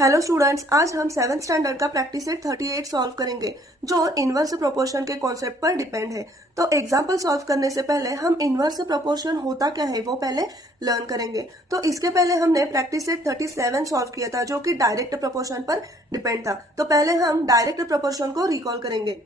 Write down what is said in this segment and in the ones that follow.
Hello students, आज हम 7th standard का प्रैक्टिस सेट 38 सॉल्व करेंगे जो इनवर्स प्रोपोर्शन के कॉन्सेप्ट पर डिपेंड है। तो एग्जाम्पल सॉल्व करने से पहले हम इनवर्स प्रोपोर्शन होता क्या है वो पहले लर्न करेंगे। तो इसके पहले हमने प्रैक्टिस सेट 37 सॉल्व किया था जो कि डायरेक्ट प्रोपोर्शन पर डिपेंड था। तो पहले हम डायरेक्ट प्रोपोर्शन को रिकॉल करेंगे।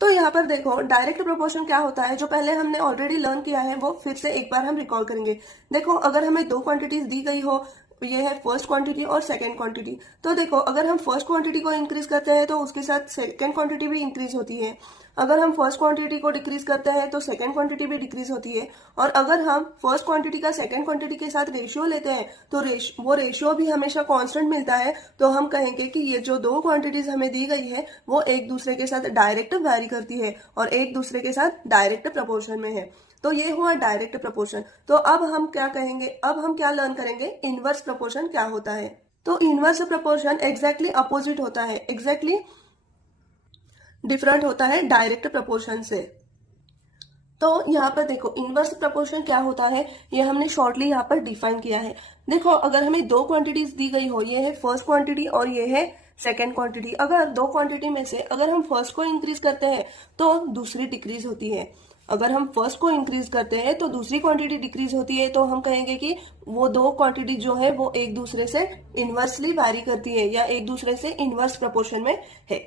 तो यहाँ पर देखो, डायरेक्ट प्रोपोर्शन क्या होता है, जो पहले हमने ऑलरेडी लर्न किया है वो फिर से एक बार हम रिकॉल करेंगे। देखो, अगर हमें दो क्वांटिटीज दी गई हो, ये है फर्स्ट क्वांटिटी और सेकंड क्वांटिटी। तो देखो, अगर हम फर्स्ट क्वांटिटी को इंक्रीज करते हैं तो उसके साथ सेकंड क्वांटिटी भी इंक्रीज होती है। अगर हम फर्स्ट क्वांटिटी को डिक्रीज करते हैं तो सेकंड क्वांटिटी भी डिक्रीज होती है। और अगर हम फर्स्ट क्वांटिटी का सेकंड क्वांटिटी के साथ रेशियो लेते हैं तो वो रेशियो भी हमेशा कांस्टेंट मिलता है। तो हम कहेंगे कि ये जो दो क्वांटिटीज हमें दी गई है वो एक दूसरे के साथ डायरेक्ट वैरी करती है और एक दूसरे के साथ डायरेक्ट प्रपोर्शन में है। तो ये हुआ डायरेक्ट प्रपोर्शन। तो अब हम क्या कहेंगे, अब हम क्या लर्न करेंगे, इनवर्स प्रपोर्शन क्या होता है। तो इनवर्स प्रपोर्शन एग्जैक्टली अपोजिट होता है, एग्जैक्टली डिफरेंट होता है डायरेक्ट प्रपोर्शन से। तो यहाँ पर देखो, इनवर्स प्रपोर्शन क्या होता है ये हमने शॉर्टली यहाँ पर डिफाइन किया है। देखो, अगर हमें दो क्वांटिटीज दी गई हो, ये है फर्स्ट क्वांटिटी और ये है सेकेंड क्वांटिटी। अगर दो क्वांटिटी में से अगर हम फर्स्ट को इंक्रीज करते हैं तो दूसरी डिक्रीज होती है। अगर हम फर्स्ट को इंक्रीज करते हैं तो दूसरी क्वांटिटी डिक्रीज होती है। तो हम कहेंगे कि वो दो क्वांटिटी जो है वो एक दूसरे से इनवर्सली वैरी करती है या एक दूसरे से इनवर्स प्रपोर्शन में है।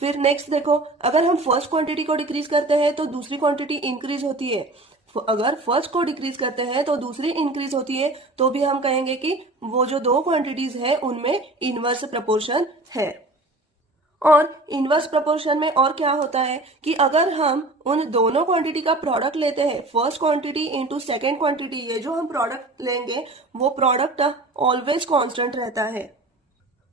फिर नेक्स्ट देखो, अगर हम फर्स्ट क्वांटिटी को डिक्रीज करते हैं तो दूसरी क्वांटिटी इंक्रीज होती है। अगर फर्स्ट को डिक्रीज करते हैं तो दूसरी इंक्रीज होती है। तो भी हम कहेंगे कि वो जो दो क्वांटिटीज है उनमें इनवर्स प्रपोर्शन है। और इनवर्स प्रोपोर्शन में और क्या होता है कि अगर हम उन दोनों क्वांटिटी का प्रोडक्ट लेते हैं, first quantity into second quantity, ये जो हम प्रोडक्ट लेंगे वो प्रोडक्ट ऑलवेज कांस्टेंट रहता है।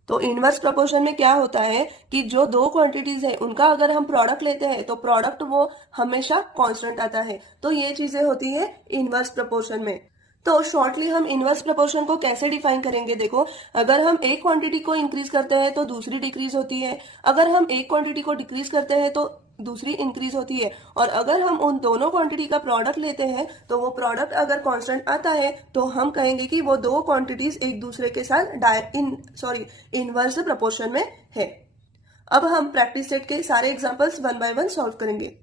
तो इनवर्स प्रोपोर्शन में क्या होता है कि जो दो क्वांटिटीज है उनका अगर हम प्रोडक्ट लेते हैं तो प्रोडक्ट वो हमेशा कांस्टेंट आता है। तो ये चीजें होती है इनवर्स प्रोपोर्शन में। तो शॉर्टली हम इनवर्स प्रपोर्शन को कैसे डिफाइन करेंगे, देखो, अगर हम एक क्वांटिटी को इंक्रीज करते हैं तो दूसरी डिक्रीज होती है। अगर हम एक क्वांटिटी को डिक्रीज करते हैं तो दूसरी इंक्रीज होती है। और अगर हम उन दोनों क्वांटिटी का प्रोडक्ट लेते हैं तो वो प्रोडक्ट अगर कांस्टेंट आता है तो हम कहेंगे कि वो दो क्वांटिटीज एक दूसरे के साथ इनवर्स प्रपोर्शन में है। अब हम प्रैक्टिस सेट के सारे examples one by one solve करेंगे।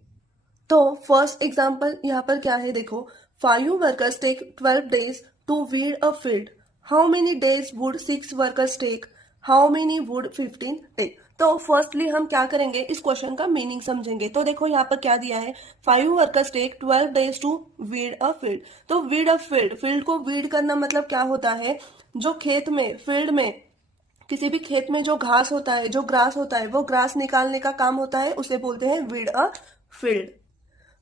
तो फर्स्ट एग्जाम्पल यहाँ पर क्या है, देखो, 5 workers take 12 days to weed a field. How many days would 6 workers take? How many would 15 take? तो फर्स्टली हम क्या करेंगे, इस क्वेश्चन का मीनिंग समझेंगे। तो देखो यहाँ पर क्या दिया है, 5 workers take 12 days to weed a field. तो weed a field, फील्ड को वीड करना मतलब क्या होता है, जो खेत में, फील्ड में, किसी भी खेत में जो घास होता है, जो ग्रास होता है, वो ग्रास निकालने का काम होता है, उसे बोलते हैं वीड अ फील्ड।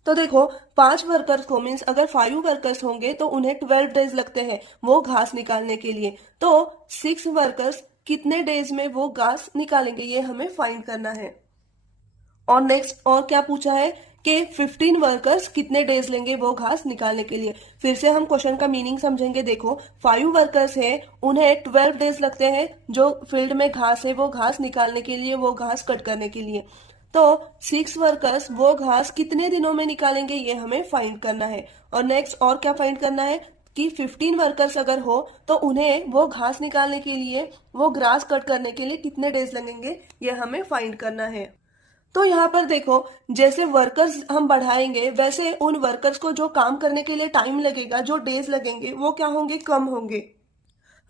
तो देखो, 5 वर्कर्स को मीन्स अगर 5 वर्कर्स होंगे तो उन्हें 12 डेज लगते हैं वो घास निकालने के लिए। तो 6 वर्कर्स कितने डेज में वो घास निकालेंगे ये हमें फाइंड करना है। और नेक्स्ट और क्या पूछा है कि 15 वर्कर्स कितने डेज लेंगे वो घास निकालने के लिए। फिर से हम क्वेश्चन का मीनिंग समझेंगे। देखो, 5 वर्कर्स है, उन्हें 12 डेज लगते हैं जो फील्ड में घास है वो घास निकालने के लिए, वो घास कट करने के लिए। तो 6 वर्कर्स वो घास कितने दिनों में निकालेंगे ये हमें फाइंड करना है। और नेक्स्ट और क्या फाइंड करना है कि 15 वर्कर्स अगर हो तो उन्हें वो घास निकालने के लिए, वो ग्रास कट करने के लिए कितने डेज लगेंगे ये हमें फाइंड करना है। तो यहाँ पर देखो, जैसे वर्कर्स हम बढ़ाएंगे वैसे उन वर्कर्स को जो काम करने के लिए टाइम लगेगा, जो डेज लगेंगे, वो क्या होंगे, कम होंगे।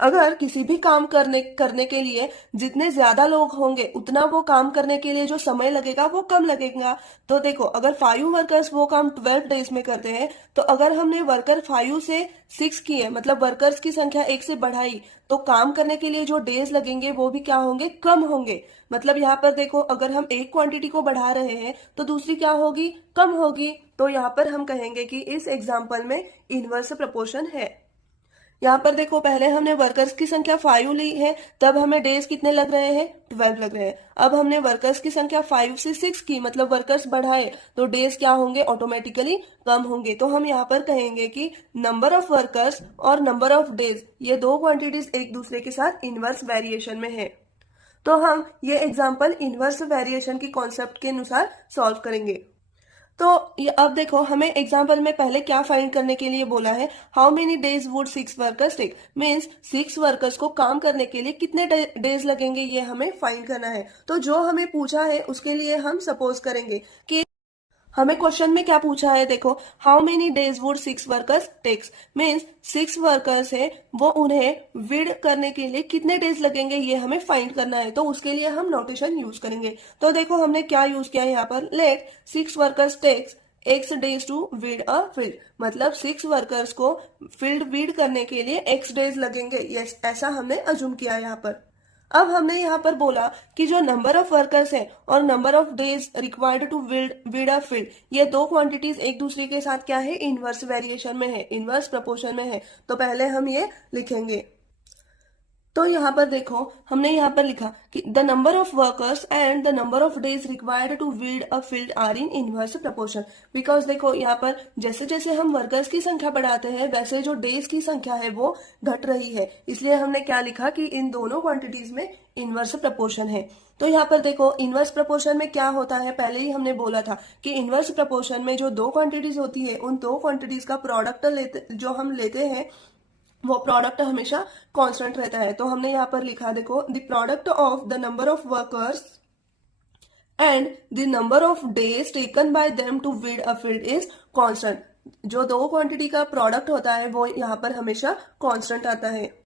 अगर किसी भी काम करने के लिए जितने ज्यादा लोग होंगे उतना वो काम करने के लिए जो समय लगेगा वो कम लगेगा। तो देखो, अगर 5 वर्कर्स वो काम 12 डेज में करते हैं तो अगर हमने वर्कर 5 से 6 किए, मतलब वर्कर्स की संख्या 1 से बढ़ाई, तो काम करने के लिए जो डेज लगेंगे वो भी क्या होंगे, कम होंगे। मतलब यहाँ पर देखो, अगर हम एक क्वांटिटी को बढ़ा रहे हैं तो दूसरी क्या होगी, कम होगी। तो यहाँ पर हम कहेंगे कि इस एग्जाम्पल में इनवर्स प्रपोर्शन है। यहाँ पर देखो, पहले हमने वर्कर्स की संख्या 5 ली है, तब हमें डेज कितने लग रहे हैं, 12 लग रहे हैं। अब हमने वर्कर्स की संख्या 5 से 6 की, मतलब वर्कर्स बढ़ाए, तो डेज क्या होंगे, ऑटोमेटिकली कम होंगे। तो हम यहाँ पर कहेंगे कि नंबर ऑफ वर्कर्स और नंबर ऑफ डेज, ये दो क्वांटिटीज एक दूसरे के साथ इनवर्स वेरिएशन में है। तो हम ये एग्जाम्पल इनवर्स वेरिएशन की कॉन्सेप्ट के अनुसार सॉल्व करेंगे। तो अब देखो हमें एग्जाम्पल में पहले क्या फाइंड करने के लिए बोला है, how many days would 6 workers take, means 6 workers को काम करने के लिए कितने डेज लगेंगे ये हमें फाइंड करना है। तो जो हमें पूछा है उसके लिए हम सपोज करेंगे कि हमें क्वेश्चन में क्या पूछा है, देखो how many days would 6 workers takes, means 6 workers है वो उन्हें विड करने के लिए कितने डेज लगेंगे ये हमें फाइंड करना है। तो उसके लिए हम नोटेशन यूज करेंगे। तो देखो हमने क्या यूज किया है यहाँ पर, let 6 workers takes x days to weed a field, मतलब 6 वर्कर्स को फील्ड वीड करने के लिए x डेज लगेंगे, यस ऐसा हमने अज्यूम किया यहाँ पर। अब हमने यहाँ पर बोला कि जो नंबर ऑफ वर्कर्स है और number of days required to weed a field, ये दो क्वांटिटीज एक दूसरे के साथ क्या है, इनवर्स वेरिएशन में है, इनवर्स प्रपोर्शन में है। तो पहले हम ये लिखेंगे। तो यहाँ पर देखो हमने यहाँ पर लिखा कि the number of workers and the number of days required to weed a field are in inverse proportion, because देखो यहाँ पर जैसे जैसे हम वर्कर्स की संख्या बढ़ाते हैं वैसे जो डेज की संख्या है वो घट रही है, इसलिए हमने क्या लिखा कि इन दोनों क्वांटिटीज में इनवर्स प्रपोर्शन है। तो यहाँ पर देखो इनवर्स प्रपोर्शन में क्या होता है, पहले ही हमने बोला था कि इनवर्स प्रपोर्शन में जो दो क्वांटिटीज होती है उन दो क्वांटिटीज का प्रोडक्ट जो हम लेते हैं वो प्रोडक्ट हमेशा कांस्टेंट रहता है। तो हमने यहाँ पर लिखा देखो the product of the number of workers and the number of days taken by them to weed a field is constant. जो दो क्वांटिटी का प्रोडक्ट होता है वो यहाँ पर हमेशा कांस्टेंट आता है।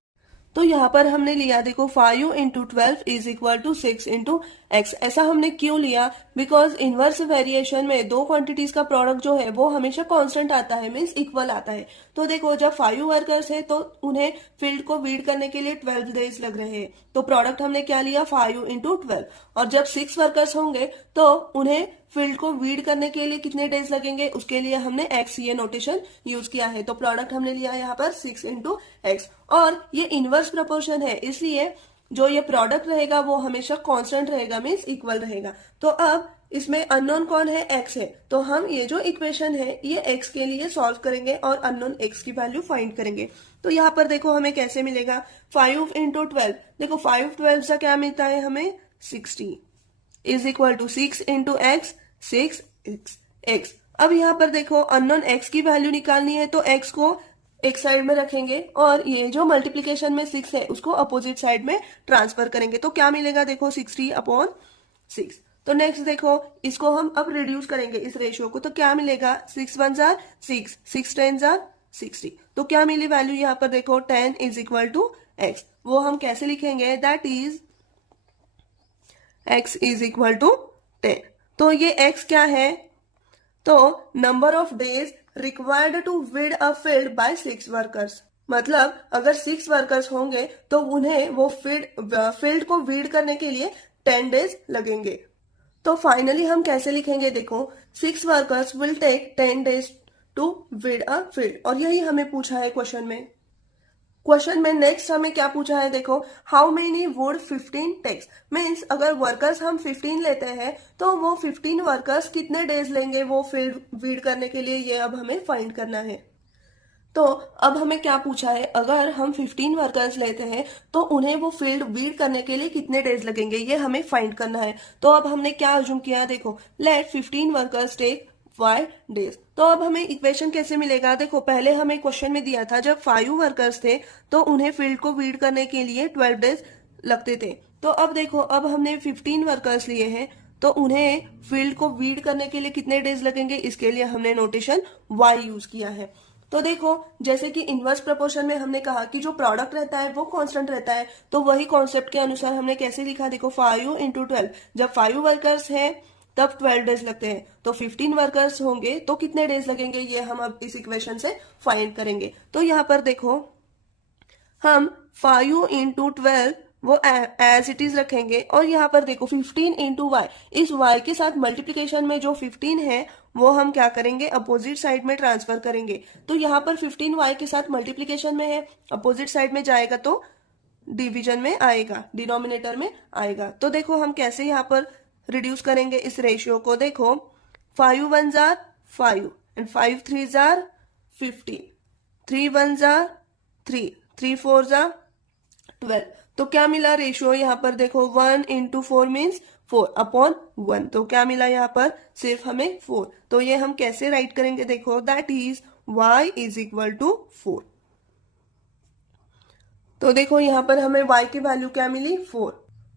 तो यहाँ पर हमने लिया देखो 5 into 12 is equal to 6 into x. ऐसा हमने क्यों लिया, बिकॉज इनवर्स वेरिएशन में दो क्वांटिटीज का प्रोडक्ट जो है वो हमेशा कांस्टेंट आता है, मीन्स इक्वल आता है। तो देखो जब 5 वर्कर्स है तो उन्हें फील्ड को वीड करने के लिए 12 डेज लग रहे हैं, तो प्रोडक्ट हमने क्या लिया 5 इंटू 12। और जब 6 वर्कर्स होंगे तो उन्हें फील्ड को वीड करने के लिए कितने डेज लगेंगे, उसके लिए हमने एक्स ये नोटेशन यूज किया है। तो प्रोडक्ट हमने लिया यहाँ पर 6 इंटू एक्स, और ये इनवर्स प्रपोर्शन है इसलिए जो ये प्रोडक्ट रहेगा वो हमेशा कांस्टेंट रहेगा, मीन्स इक्वल रहेगा। तो अब इसमें अननोन कौन है, एक्स है। तो हम ये जो इक्वेशन है ये एक्स के लिए सॉल्व करेंगे और अननोन एक्स की वैल्यू फाइंड करेंगे। तो यहाँ पर देखो हमें कैसे मिलेगा, 5 इंटू 12, देखो 5 12 से क्या मिलता है हमें 60 is equal to 6 into x 6 x. अब यहाँ पर देखो अननोन एक्स की वैल्यू निकालनी है तो एक्स को एक साइड में रखेंगे और ये जो मल्टीप्लीकेशन में 6 है उसको अपोजिट साइड में ट्रांसफर करेंगे। तो क्या मिलेगा देखो 60/6। तो नेक्स्ट देखो इसको हम अब रिड्यूस करेंगे इस रेशियो को, तो क्या मिलेगा 6 1 जार 6, 6 10 जार 60। तो क्या मिली वैल्यू यहाँ पर देखो 10 इज इक्वल टू एक्स। वो हम कैसे लिखेंगे, that is x is equal to 10। तो ये x क्या है, तो number of days required to weed a field by 6 workers, मतलब अगर 6 वर्कर्स होंगे तो उन्हें वो फील्ड को वीड करने के लिए 10 डेज लगेंगे। तो फाइनली हम कैसे लिखेंगे देखो 6 workers will take 10 days to weed a field, और यही हमें पूछा है क्वेश्चन में। क्वेश्चन में नेक्स्ट हमें क्या पूछा है देखो, how many would 15 takes, means अगर वर्कर्स हम 15 लेते हैं तो वो 15 वर्कर्स कितने डेज लेंगे वो फील्ड वीड करने के लिए, ये अब हमें फाइंड करना है। तो अब हमें क्या पूछा है, अगर हम 15 वर्कर्स लेते हैं तो उन्हें वो फील्ड वीड करने के लिए कितने डेज लगेंगे ये हमें फाइंड करना है। तो अब हमने क्या अज्यूम किया देखो, लेट 15 वर्कर्स टेक 5 डेज। तो अब हमें इक्वेशन कैसे मिलेगा, देखो पहले हमें क्वेश्चन में दिया था जब 5 वर्कर्स थे तो उन्हें फील्ड को वीड करने के लिए 12 डेज लगते थे। तो अब देखो अब हमने 15 वर्कर्स लिए हैं तो उन्हें फील्ड को वीड करने के लिए कितने डेज लगेंगे, इसके लिए हमने नोटेशन y यूज किया है। तो देखो जैसे कि इनवर्स प्रपोर्शन में हमने कहा कि जो प्रोडक्ट रहता है वो कांस्टेंट रहता है, तो वही कॉन्सेप्ट के अनुसार हमने कैसे लिखा देखो 5 इंटू 12, जब 5 वर्कर्स है तब 12 डेज लगते हैं, तो 15 वर्कर्स होंगे तो कितने डेज लगेंगे ये हम अब इस इक्वेशन से फाइंड करेंगे। तो यहाँ पर देखो हम 5 इंटू 12 वो एज इट इज रखेंगे और यहाँ पर देखो 15 इंटू वाई, इस y के साथ मल्टीप्लीकेशन में जो 15 है वो हम क्या करेंगे अपोजिट साइड में ट्रांसफर करेंगे। तो यहाँ पर 15 y के साथ मल्टीप्लीकेशन में है, अपोजिट साइड में जाएगा तो डिवीजन में आएगा, डिनोमिनेटर में आएगा। तो देखो हम कैसे यहाँ पर रिड्यूस करेंगे इस रेशियो को, देखो 5 1 jar 5 and 5 3 jar 15, 3 1 jar 3, 3 4 jar 12। तो क्या मिला रेशियो यहाँ पर देखो 1 इंटू 4 मीन्स 4 अपॉन 1। तो क्या मिला यहाँ पर, सिर्फ हमें 4। तो ये हम कैसे राइट करेंगे, देखो that is y is equal to 4। तो देखो यहाँ पर हमें y की वैल्यू क्या मिली, 4।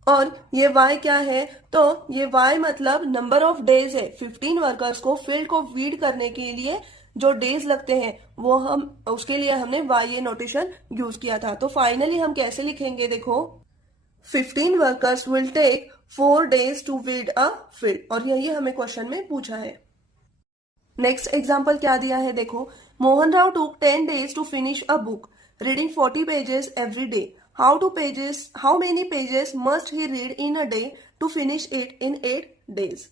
और ये y क्या है, तो ये y मतलब नंबर ऑफ डेज है। 15 वर्कर्स को फील्ड को वीड करने के लिए जो डेज लगते हैं वो हम उसके लिए हमने y ये नोटेशन यूज किया था। तो फाइनली हम कैसे लिखेंगे, देखो 15 workers will take 4 days to weed a field, और यही हमें क्वेश्चन में पूछा है। नेक्स्ट एग्जाम्पल क्या दिया है, देखो Mohan Rao took 10 days to finish a book reading 40 pages every day. How many pages must he read in a day to finish it in 8 days?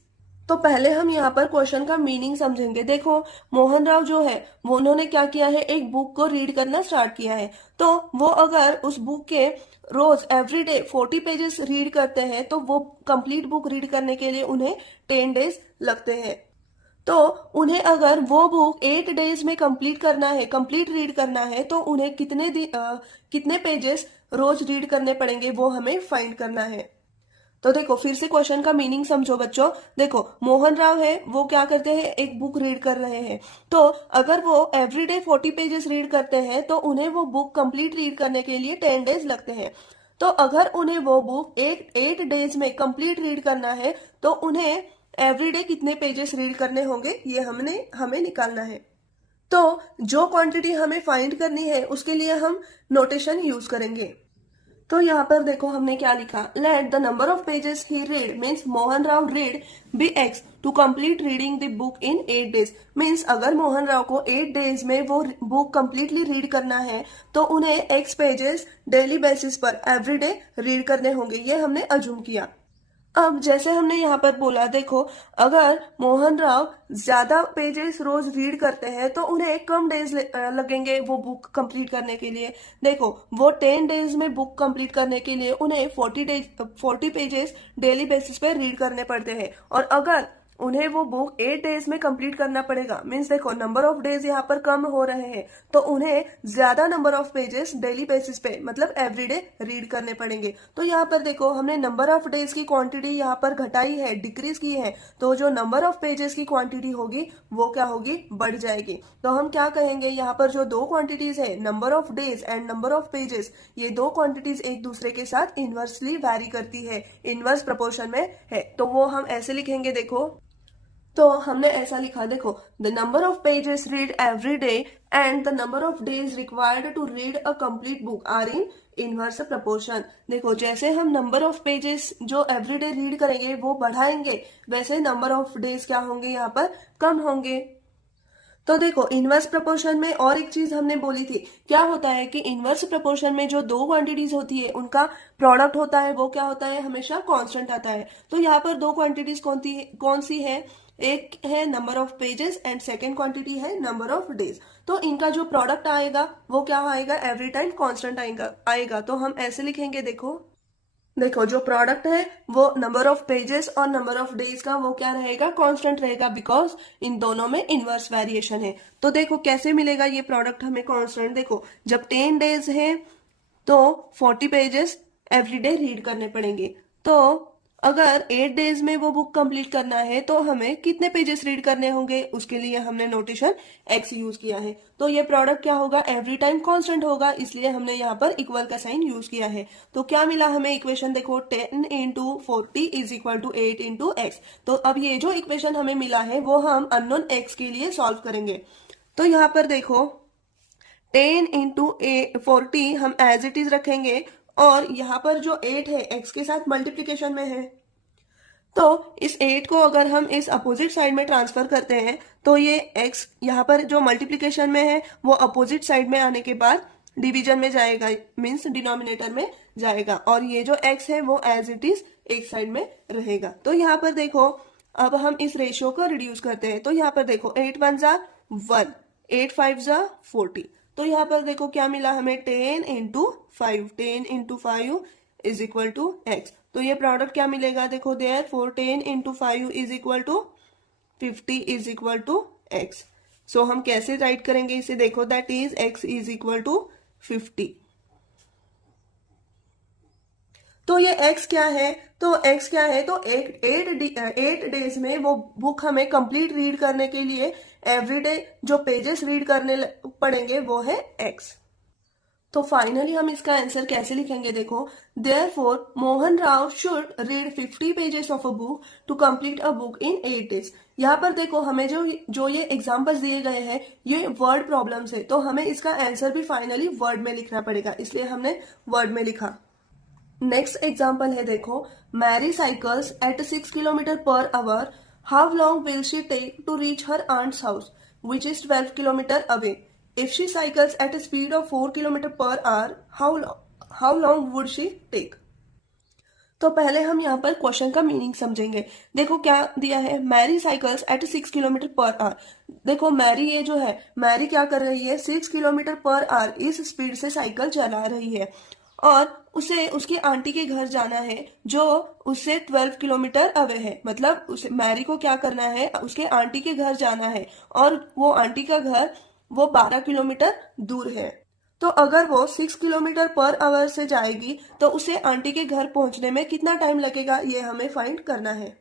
तो पहले हम यहाँ पर क्वेश्चन का मीनिंग समझेंगे। देखो मोहन राव जो है वो उन्होंने क्या किया है, एक बुक को रीड करना स्टार्ट किया है। तो वो अगर उस बुक के रोज एवरीडे 40 पेजेस रीड करते हैं तो वो कंप्लीट बुक रीड करने के लिए उन्हें 10 days लगते हैं। तो उन्हें अगर वो बुक 8 days में कंप्लीट रीड करना है तो उन्हें कितने पेजेस रोज रीड करने पड़ेंगे वो हमें फाइंड करना है। तो देखो फिर से क्वेश्चन का मीनिंग समझो बच्चों। देखो मोहन राव है वो क्या करते हैं, एक बुक रीड कर रहे हैं। तो अगर वो एवरीडे 40 पेजेस रीड करते हैं तो उन्हें वो बुक कंप्लीट रीड करने के लिए 10 days लगते हैं। तो अगर उन्हें वो बुक 8 days में कंप्लीट रीड करना है तो उन्हें एवरीडे कितने पेजेस रीड करने होंगे ये हमें निकालना है। तो जो क्वांटिटी हमें फाइंड करनी है उसके लिए हम नोटेशन यूज करेंगे। तो यहाँ पर देखो हमने क्या लिखा, let the number of pages he read means Mohan Rao read be x to complete reading the book in 8 days। मीन्स अगर मोहन राव को 8 days में वो बुक कंप्लीटली रीड करना है तो उन्हें एक्स पेजेस डेली बेसिस पर एवरीडे रीड करने होंगे, ये हमने अज्यूम किया। अब जैसे हमने यहाँ पर बोला, देखो अगर मोहन राव ज्यादा पेजेस रोज रीड करते हैं तो उन्हें कम डेज लगेंगे वो बुक कंप्लीट करने के लिए। देखो वो 10 days में बुक कंप्लीट करने के लिए उन्हें 40 पेजेस डेली बेसिस पे रीड करने पड़ते हैं। और अगर उन्हें वो बुक 8 days में कंप्लीट करना पड़ेगा, मीन्स देखो नंबर ऑफ डेज यहाँ पर कम हो रहे हैं तो उन्हें ज्यादा number of pages daily basis पे मतलब एवरीडे रीड करने पड़ेंगे। तो यहाँ पर देखो हमने नंबर ऑफ डेज की क्वांटिटी यहाँ पर घटाई है, डिक्रीज की है, तो जो नंबर ऑफ पेजेस की क्वांटिटी होगी वो क्या होगी, बढ़ जाएगी। तो हम क्या कहेंगे, यहाँ पर जो दो क्वांटिटीज है number of days and number of pages, ये दो क्वांटिटीज एक दूसरे के साथ इनवर्सली वैरी करती है, इनवर्स प्रोपोर्शन में है। तो वो हम ऐसे लिखेंगे, देखो तो हमने ऐसा लिखा, देखो the number of pages read every day and the number of days required to read a complete book are in inverse proportion. देखो जैसे हम नंबर ऑफ पेजेस जो एवरीडे रीड करेंगे वो बढ़ाएंगे, वैसे नंबर ऑफ डेज क्या होंगे, यहाँ पर कम होंगे। तो देखो इनवर्स प्रोपोर्शन में और एक चीज हमने बोली थी, क्या होता है कि इनवर्स प्रोपोर्शन में जो दो क्वांटिटीज होती है उनका प्रोडक्ट होता है वो क्या होता है, हमेशा कांस्टेंट आता है। तो यहाँ पर दो क्वांटिटीज कौन सी है, एक है number of pages and second quantity है नंबर ऑफ डेज। तो इनका जो प्रोडक्ट आएगा वो क्या आएगा, एवरी टाइम कांस्टेंट आएगा। तो हम ऐसे लिखेंगे, देखो जो प्रोडक्ट है वो नंबर ऑफ पेजेस और नंबर ऑफ डेज का वो क्या रहेगा, कांस्टेंट रहेगा, बिकॉज इन दोनों में इनवर्स वेरिएशन है। तो देखो कैसे मिलेगा ये प्रोडक्ट हमें कांस्टेंट, देखो जब 10 days है तो 40 पेजेस एवरीडे रीड करने पड़ेंगे। तो अगर 8 days में वो बुक कंप्लीट करना है तो हमें कितने पेजेस रीड करने होंगे, उसके लिए हमने नोटेशन एक्स यूज किया है। तो ये प्रोडक्ट क्या होगा, एवरी टाइम कांस्टेंट होगा, इसलिए हमने यहाँ पर इक्वल का साइन यूज किया है। तो क्या मिला हमें इक्वेशन, देखो 10 into 40 is equal to 8 into x। तो अब ये जो इक्वेशन हमें मिला है वो हम अननोन x के लिए सॉल्व करेंगे। तो यहाँ पर देखो 10 into 40 हम एज इट इज रखेंगे और यहाँ पर जो 8 है x के साथ मल्टीप्लीकेशन में है। तो इस 8 को अगर हम इस अपोजिट साइड में ट्रांसफर करते हैं तो ये x यहाँ पर जो मल्टीप्लीकेशन में है वो अपोजिट साइड में आने के बाद डिवीजन में जाएगा, मीन्स डिनोमिनेटर में जाएगा, और ये जो x है वो एज इट इज एक साइड में रहेगा। तो यहाँ पर देखो अब हम इस रेशियो को रिड्यूस करते हैं। तो यहाँ पर देखो 8 1 जा 1, 8 5 जा 40। तो यहाँ पर देखो क्या मिला हमें, 10 into 5, 10 into 5 is equal to x। तो ये प्रोडक्ट क्या मिलेगा, देखो therefore 10 into 5 is equal to 50 is equal to x। So हम कैसे राइट करेंगे इसे, देखो that is x is equal to 50। तो ये x क्या है, तो x क्या है, तो 8 डेज में वो बुक हमें कंप्लीट रीड करने के लिए एवरीडे जो पेजेस रीड करने पड़ेंगे वो है x। तो फाइनली हम इसका आंसर कैसे लिखेंगे, देखो, therefore Mohan Rao should read 50 pages of a book to complete a book in 8 days. यहाँ पर देखो हमें जो ये एग्जांपल्स दिए गए हैं ये वर्ड प्रॉब्लम्स है, तो हमें इसका आंसर भी फाइनली वर्ड में लिखना पड़ेगा, इसलिए हमने वर्ड में लिखा। नेक्स्ट एग्जाम्पल है, देखो, Mary cycles at 6 kilometre per hour, how long will she take to reach her aunt's house which is 12 kilometre away. If she cycles at a speed of 4 kilometre per hour, how long would she take. तो पहले हम यहाँ पर question का meaning समझेंगे। देखो क्या दिया है, Mary cycles at 6 kilometre per hour. देखो मैरी, ये जो है मैरी क्या कर रही है, 6 किलोमीटर पर आवर इस स्पीड से साइकिल चला रही है और उसे उसकी आंटी के घर जाना है जो उससे 12 किलोमीटर अवे है। मतलब उसे मैरी को क्या करना है, उसके आंटी के घर जाना है और वो आंटी का घर वो 12 किलोमीटर दूर है। तो अगर वो 6 किलोमीटर पर आवर से जाएगी तो उसे आंटी के घर पहुंचने में कितना टाइम लगेगा, ये हमें फाइंड करना है।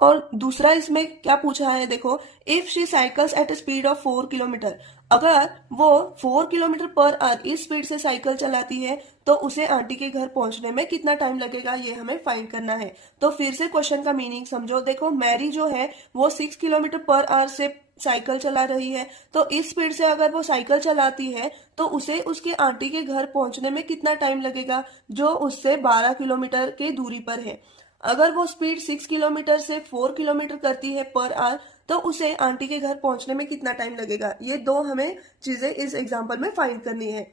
और दूसरा इसमें क्या पूछा है, देखो, if she cycles at speed of 4 kilometre, अगर वो 4 किलोमीटर पर आवर इस स्पीड से साइकिल चलाती है तो उसे आंटी के घर पहुंचने में कितना टाइम लगेगा, ये हमें फाइंड करना है। तो फिर से क्वेश्चन का मीनिंग समझो। देखो मैरी जो है वो 6 किलोमीटर पर आवर से साइकिल चला रही है, तो इस स्पीड से अगर वो साइकिल चलाती है तो उसे उसके आंटी के घर पहुंचने में कितना टाइम लगेगा, जो उससे 12 किलोमीटर की दूरी पर है। अगर वो स्पीड 6 किलोमीटर से 4 किलोमीटर करती है पर आवर तो उसे आंटी के घर पहुंचने में कितना टाइम लगेगा। ये दो हमें चीजें इस एग्जाम्पल में फाइंड करनी है।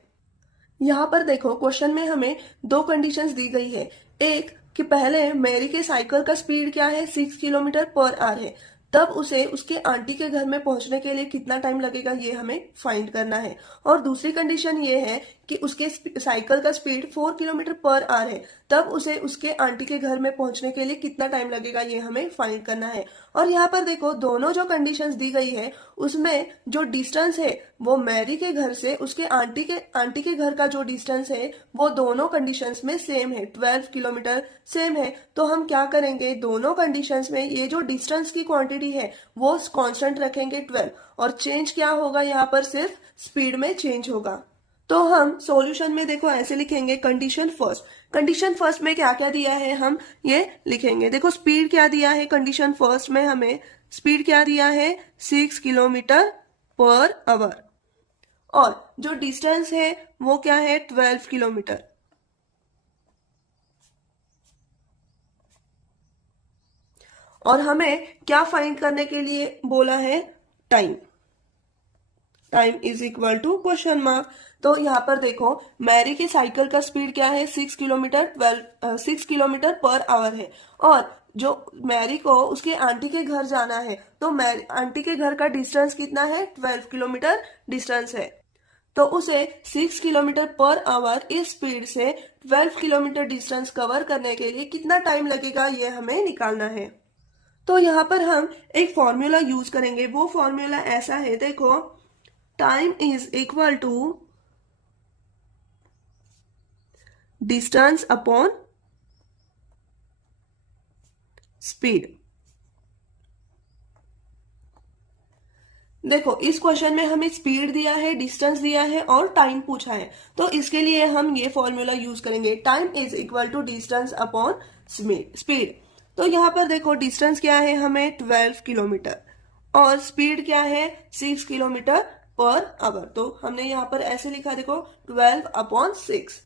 यहाँ पर देखो क्वेश्चन में हमें दो कंडीशंस दी गई है। एक कि पहले मैरी के साइकिल का स्पीड क्या है, 6 किलोमीटर पर आवर है, तब उसे उसके आंटी के घर में पहुंचने के लिए कितना टाइम लगेगा, ये हमें फाइंड करना है। और दूसरी कंडीशन ये है कि उसके साइकिल का स्पीड 4 किलोमीटर पर आवर है, तब उसे उसके आंटी के घर में पहुंचने के लिए कितना टाइम लगेगा, ये हमें फाइंड करना है। और यहाँ पर देखो दोनों जो कंडीशंस दी गई है उसमें जो डिस्टेंस है वो मैरी के घर से उसके आंटी के घर का जो डिस्टेंस है वो दोनों कंडीशंस में सेम है, 12 किलोमीटर सेम है। तो हम क्या करेंगे, दोनों कंडीशंस में ये जो डिस्टेंस की क्वांटिटी है वो कांस्टेंट रखेंगे 12, और चेंज क्या होगा, यहाँ पर सिर्फ स्पीड में चेंज होगा। तो हम सॉल्यूशन में देखो ऐसे लिखेंगे, कंडीशन फर्स्ट। कंडीशन फर्स्ट में क्या क्या दिया है हम ये लिखेंगे। देखो स्पीड क्या दिया है, कंडीशन फर्स्ट में हमें स्पीड क्या दिया है, 6 किलोमीटर पर आवर, और जो डिस्टेंस है वो क्या है, 12 किलोमीटर। और हमें क्या फाइंड करने के लिए बोला है, time. Time is equal to question mark. तो यहाँ पर देखो मैरी की साइकिल का स्पीड क्या है, 6 किलोमीटर पर आवर है, और जो मैरी को उसके आंटी के घर जाना है तो आंटी के घर का डिस्टेंस कितना है, 12 किलोमीटर डिस्टेंस है। तो उसे 6 किलोमीटर पर आवर इस स्पीड से 12 किलोमीटर डिस्टेंस कवर करने के लिए कितना टाइम लगेगा, ये हमें निकालना है। तो यहाँ पर हम एक फॉर्मूला यूज करेंगे। वो फॉर्मूला ऐसा है, देखो, time is equal to distance upon speed. देखो इस क्वेश्चन में हमें स्पीड दिया है, डिस्टेंस दिया है और टाइम पूछा है, तो इसके लिए हम ये फॉर्मूला यूज करेंगे, time is equal to distance upon speed. तो यहाँ पर देखो डिस्टेंस क्या है हमें 12 किलोमीटर और स्पीड क्या है 6 किलोमीटर पर आवर। तो हमने यहाँ पर ऐसे लिखा, देखो 12/6।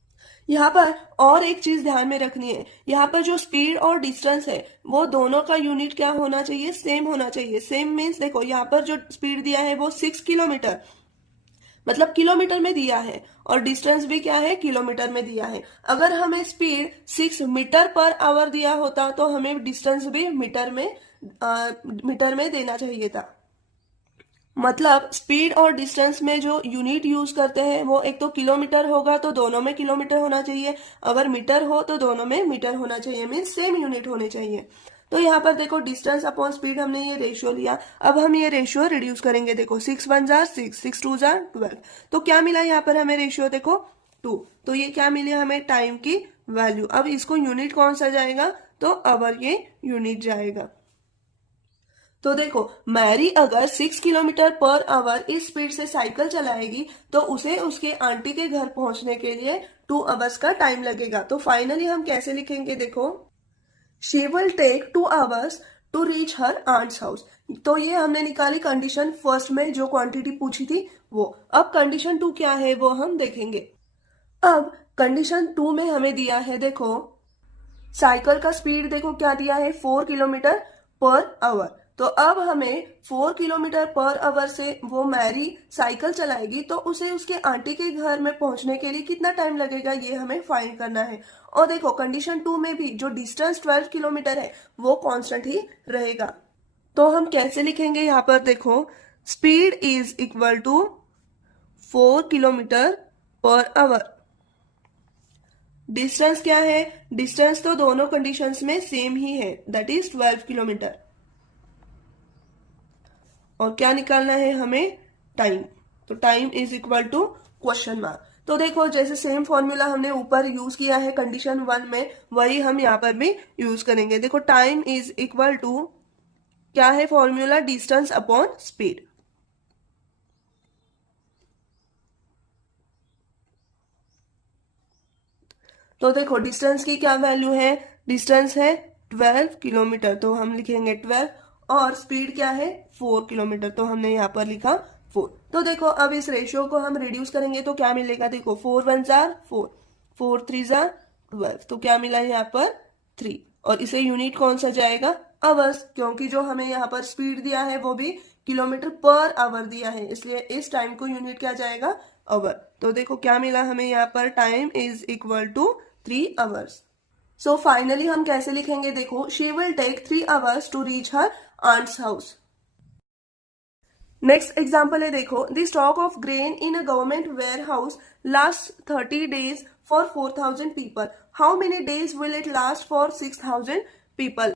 यहाँ पर और एक चीज ध्यान में रखनी है, यहाँ पर जो स्पीड और डिस्टेंस है वो दोनों का यूनिट क्या होना चाहिए, सेम होना चाहिए। सेम मीन्स देखो यहाँ पर जो स्पीड दिया है वो 6 किलोमीटर मतलब किलोमीटर में दिया है, और डिस्टेंस भी क्या है, किलोमीटर में दिया है। अगर हमें स्पीड 6 मीटर पर आवर दिया होता तो हमें डिस्टेंस भी मीटर में देना चाहिए था। मतलब स्पीड और डिस्टेंस में जो यूनिट यूज करते हैं वो एक तो किलोमीटर होगा तो दोनों में किलोमीटर होना चाहिए, अगर मीटर हो तो दोनों में मीटर होना चाहिए, मीन्स सेम यूनिट होने चाहिए। तो यहाँ पर देखो डिस्टेंस अपॉन स्पीड हमने ये रेशियो लिया, अब हम ये रेशियो रिड्यूस करेंगे। देखो 6 1 जार 6, 6 2 जार 12, तो क्या मिला यहाँ पर हमें रेशियो, देखो 2। तो ये क्या मिले हमें, टाइम की वैल्यू। अब इसको यूनिट कौन सा जाएगा, तो आवर ये यूनिट जाएगा। तो देखो मैरी अगर 6 किलोमीटर पर आवर इस स्पीड से साइकिल चलाएगी तो उसे उसके आंटी के घर पहुंचने के लिए 2 आवर्स का टाइम लगेगा। तो फाइनली हम कैसे लिखेंगे, देखो she will take 2 hours to reach her aunt's house. तो ये हमने निकाली कंडीशन फर्स्ट में जो क्वांटिटी पूछी थी वो। अब कंडीशन 2 क्या है वो हम देखेंगे। अब कंडीशन 2 में हमें दिया है, देखो साइकिल का स्पीड देखो क्या दिया है, 4 किलोमीटर पर आवर। तो अब हमें 4 किलोमीटर पर आवर से वो मैरी साइकिल चलाएगी तो उसे उसके आंटी के घर में पहुंचने के लिए कितना टाइम लगेगा ये हमें फाइंड करना है। और देखो कंडीशन 2 में भी जो डिस्टेंस 12 किलोमीटर है वो कांस्टेंट ही रहेगा। तो हम कैसे लिखेंगे, यहाँ पर देखो speed is equal to 4 kilometre per hour. Distance क्या है, डिस्टेंस तो दोनों कंडीशंस में सेम ही है, दैट इज 12 किलोमीटर। और क्या निकालना है हमें, टाइम। तो time is equal to question mark. तो देखो जैसे सेम फॉर्मूला हमने ऊपर यूज किया है कंडीशन 1 में, वही हम यहाँ पर भी यूज करेंगे। देखो टाइम इज इक्वल टू क्या है फॉर्मूला, डिस्टेंस अपॉन स्पीड। तो देखो डिस्टेंस की क्या वैल्यू है, डिस्टेंस है 12 किलोमीटर तो हम लिखेंगे 12, और स्पीड क्या है 4 किलोमीटर तो हमने यहाँ पर लिखा 4। तो देखो अब इस रेशियो को हम रिड्यूस करेंगे तो क्या मिलेगा, देखो 4 1 जार 4, 4 3 जार 12, तो क्या मिला यहाँ पर 3। और इसे यूनिट कौन सा जाएगा, आवर्स, क्योंकि जो हमें यहाँ पर स्पीड दिया है वो भी किलोमीटर पर आवर दिया है, इसलिए इस टाइम को यूनिट क्या जाएगा, आवर। तो देखो क्या मिला हमें यहाँ पर, time is equal to 3 hours. So finally हम कैसे लिखेंगे, देखो she will take 3 hours to reach her aunt's house. Next example है, देखो the stock of grain in a government warehouse last 30 days for 4000 people, how many days will it last for 6000 people.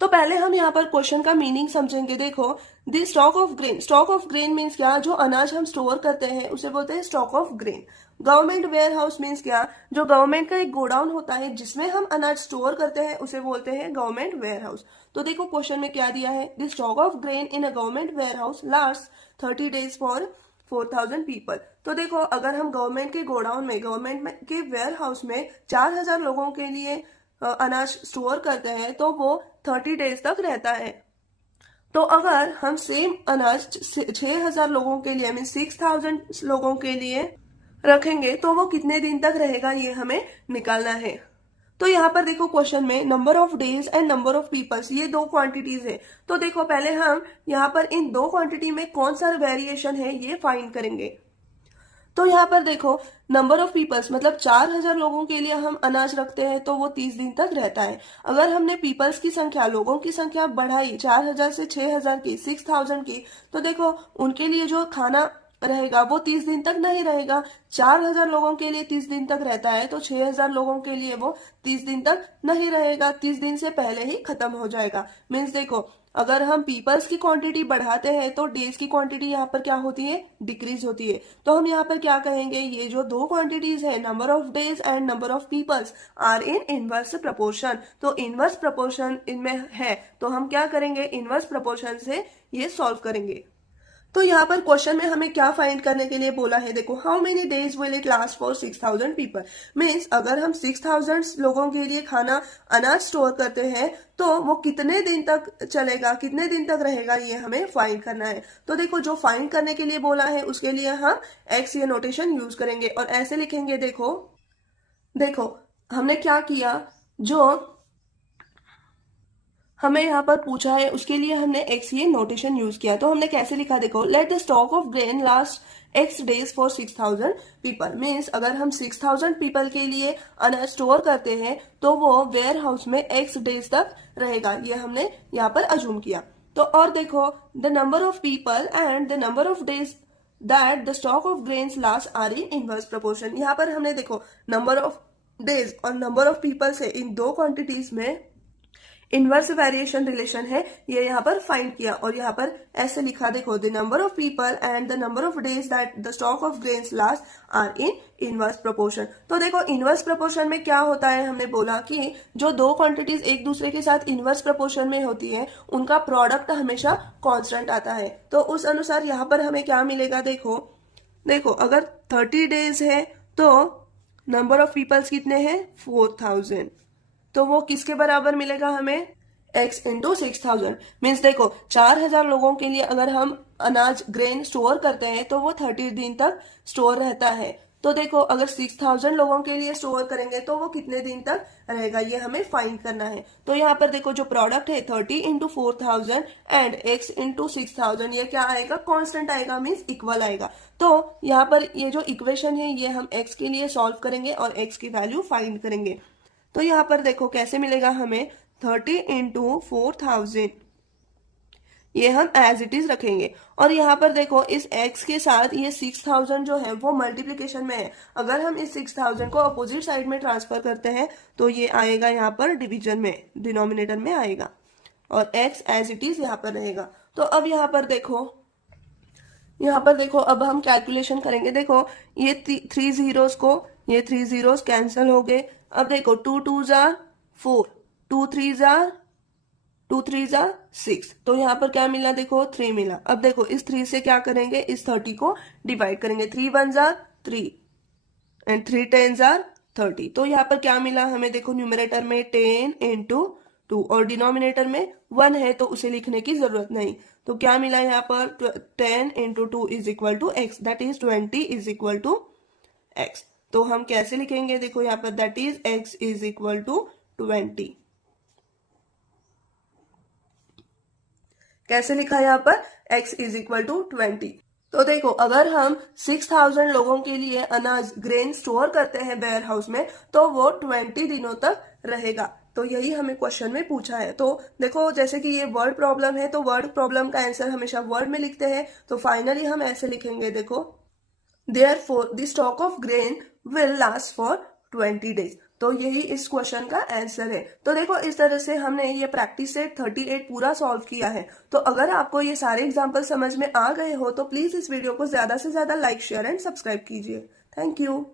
तो पहले हम यहाँ पर question का meaning समझेंगे। देखो the stock of grain, stock of grain means क्या, जो अनाज हम स्टोर करते हैं उसे बोलते हैं stock of grain. Government warehouse means क्या, जो गवर्नमेंट का एक गोडाउन होता है जिसमें हम अनाज स्टोर करते हैं उसे बोलते हैं गवर्नमेंट वेयर हाउस। तो देखो क्वेश्चन में क्या दिया है, the stock of grain in a government warehouse last 30 days for 4000 people. तो देखो अगर हम गवर्नमेंट के गोडाउन में, गवर्नमेंट के वेयर हाउस में 4000 लोगों के लिए अनाज स्टोर करते हैं तो वो 30 days तक रहता है। तो अगर हम सेम अनाज 6000 लोगों के लिए, मीन 6000 लोगों के लिए रखेंगे तो वो कितने दिन तक रहेगा ये हमें निकालना है। तो यहाँ पर देखो क्वेश्चन में number of days and number of peoples, ये दो क्वांटिटीज है। तो देखो पहले हम यहाँ पर इन दो क्वांटिटी में कौन सा वेरिएशन है ये फाइंड करेंगे। तो यहाँ पर देखो नंबर ऑफ पीपल्स मतलब 4000 लोगों के लिए हम अनाज रखते हैं तो वो 30 दिन तक रहता है। अगर हमने पीपल्स की संख्या, लोगों की संख्या बढ़ाई 4000 से 6000 की, 6000 की, तो देखो उनके लिए जो खाना रहेगा वो 30 दिन तक नहीं रहेगा। 4000 लोगों के लिए 30 दिन तक रहता है तो 6000 लोगों के लिए वो 30 दिन तक नहीं रहेगा, 30 दिन से पहले ही खत्म हो जाएगा। मीन्स देखो अगर हम पीपल्स की क्वांटिटी बढ़ाते हैं तो डेज की क्वांटिटी यहाँ पर क्या होती है, डिक्रीज होती है। तो हम यहाँ पर क्या कहेंगे, ये जो दो क्वांटिटीज है number of days and number of peoples are in inverse proportion. तो इनवर्स प्रपोर्शन इनमें है तो हम क्या करेंगे, इनवर्स प्रपोर्शन से ये सॉल्व करेंगे। तो यहाँ पर क्वेश्चन में हमें क्या फाइंड करने के लिए बोला है, देखो how many days will it last for 6000 people. Means अगर हम 6000 लोगों के लिए खाना अनाज स्टोर करते हैं तो वो कितने दिन तक चलेगा, कितने दिन तक रहेगा, ये हमें फाइंड करना है। तो देखो जो फाइंड करने के लिए बोला है उसके लिए हम एक्स ये नोटेशन यूज करेंगे और ऐसे लिखेंगे। देखो हमने क्या किया, जो हमें यहाँ पर पूछा है उसके लिए हमने एक्स ये नोटेशन यूज किया। तो हमने कैसे लिखा, देखो let the stock of grain last x days for 6000 people. Means अगर हम 6000 पीपल के लिए अनाज स्टोर करते हैं तो वो वेयर हाउस में एक्स डेज तक रहेगा, ये हमने यहाँ पर अज्यूम किया। तो और देखो the number of people and the number of days that the stock of grains last are in inverse proportion. यहाँ पर हमने देखो नंबर ऑफ डेज और नंबर ऑफ पीपल से इन दो क्वांटिटीज में इनवर्स वेरिएशन रिलेशन है, ये यहाँ पर फाइंड किया और यहाँ पर ऐसे लिखा, देखो the number of people and the number of days that the stock of grains last are in inverse proportion. तो देखो इनवर्स प्रोपोर्शन में क्या होता है, हमने बोला कि जो दो क्वांटिटीज एक दूसरे के साथ इनवर्स प्रोपोर्शन में होती है उनका प्रोडक्ट हमेशा कांस्टेंट आता है। तो उस अनुसार यहाँ पर हमें क्या मिलेगा, देखो अगर 30 डेज है तो नंबर ऑफ पीपल्स कितने हैं 4000, तो वो किसके बराबर मिलेगा हमें, x इंटू 6000। मीन्स देखो 4000 लोगों के लिए अगर हम अनाज ग्रेन स्टोर करते हैं तो वो 30 दिन तक स्टोर रहता है। तो देखो अगर 6000 लोगों के लिए स्टोर करेंगे तो वो कितने दिन तक रहेगा, ये हमें फाइंड करना है। तो यहाँ पर देखो जो प्रोडक्ट है 30 इंटू 4000 एंड x इंटू 6000, ये क्या आएगा, कांस्टेंट आएगा, मीन्स इक्वल आएगा। तो यहाँ पर ये जो इक्वेशन है ये हम x के लिए सॉल्व करेंगे और x की वैल्यू फाइंड करेंगे। तो यहाँ पर देखो कैसे मिलेगा हमें, 30 इंटू 4000 ये हम एज इट इज रखेंगे और यहाँ पर देखो इस x के साथ ये 6000 जो है वो मल्टीप्लीकेशन में है। अगर हम इस 6000 को अपोजिट साइड में ट्रांसफर करते हैं तो ये आएगा यहाँ पर डिवीजन में, डिनोमिनेटर में आएगा और x एज इट इज यहाँ पर रहेगा। तो अब यहाँ पर देखो अब हम कैलकुलेशन करेंगे। देखो ये 3 जीरोस को, ये 3 जीरोस कैंसिल हो गए। अब देखो 2 2 जार 4, 2 3 जार 2 3 जार 6, तो यहाँ पर क्या मिला, देखो 3 मिला। अब देखो इस 3 से क्या करेंगे, इस 30 को डिवाइड करेंगे, 3 1 जार 3 एंड 3 10 जार 30। तो यहाँ पर क्या मिला हमें, देखो न्यूमरेटर में 10 इंटू 2 और डिनोमिनेटर में 1 है तो उसे लिखने की जरूरत नहीं। तो क्या मिला यहाँ पर, 10 into 2 is equal to x, that is 20 is equal to x. तो हम कैसे लिखेंगे, देखो यहाँ पर that is x is equal to 20। कैसे लिखा यहाँ पर, x इज इक्वल टू 20। तो देखो अगर हम 6000 लोगों के लिए अनाज ग्रेन स्टोर करते हैं वेयर हाउस में तो वो 20 दिनों तक रहेगा। तो यही हमें क्वेश्चन में पूछा है। तो देखो जैसे कि ये वर्ड प्रॉब्लम है तो वर्ड प्रॉब्लम का आंसर हमेशा वर्ड में लिखते हैं। तो फाइनली हम ऐसे लिखेंगे, देखो Therefore, the stock of grain will last for 20 days। तो यही इस क्वेश्चन का आंसर है। तो देखो इस तरह से हमने ये प्रैक्टिस सेट 38 पूरा सॉल्व किया है। तो अगर आपको ये सारे एग्जाम्पल समझ में आ गए हो तो प्लीज इस वीडियो को ज्यादा से ज्यादा लाइक शेयर एंड सब्सक्राइब कीजिए। Thank you.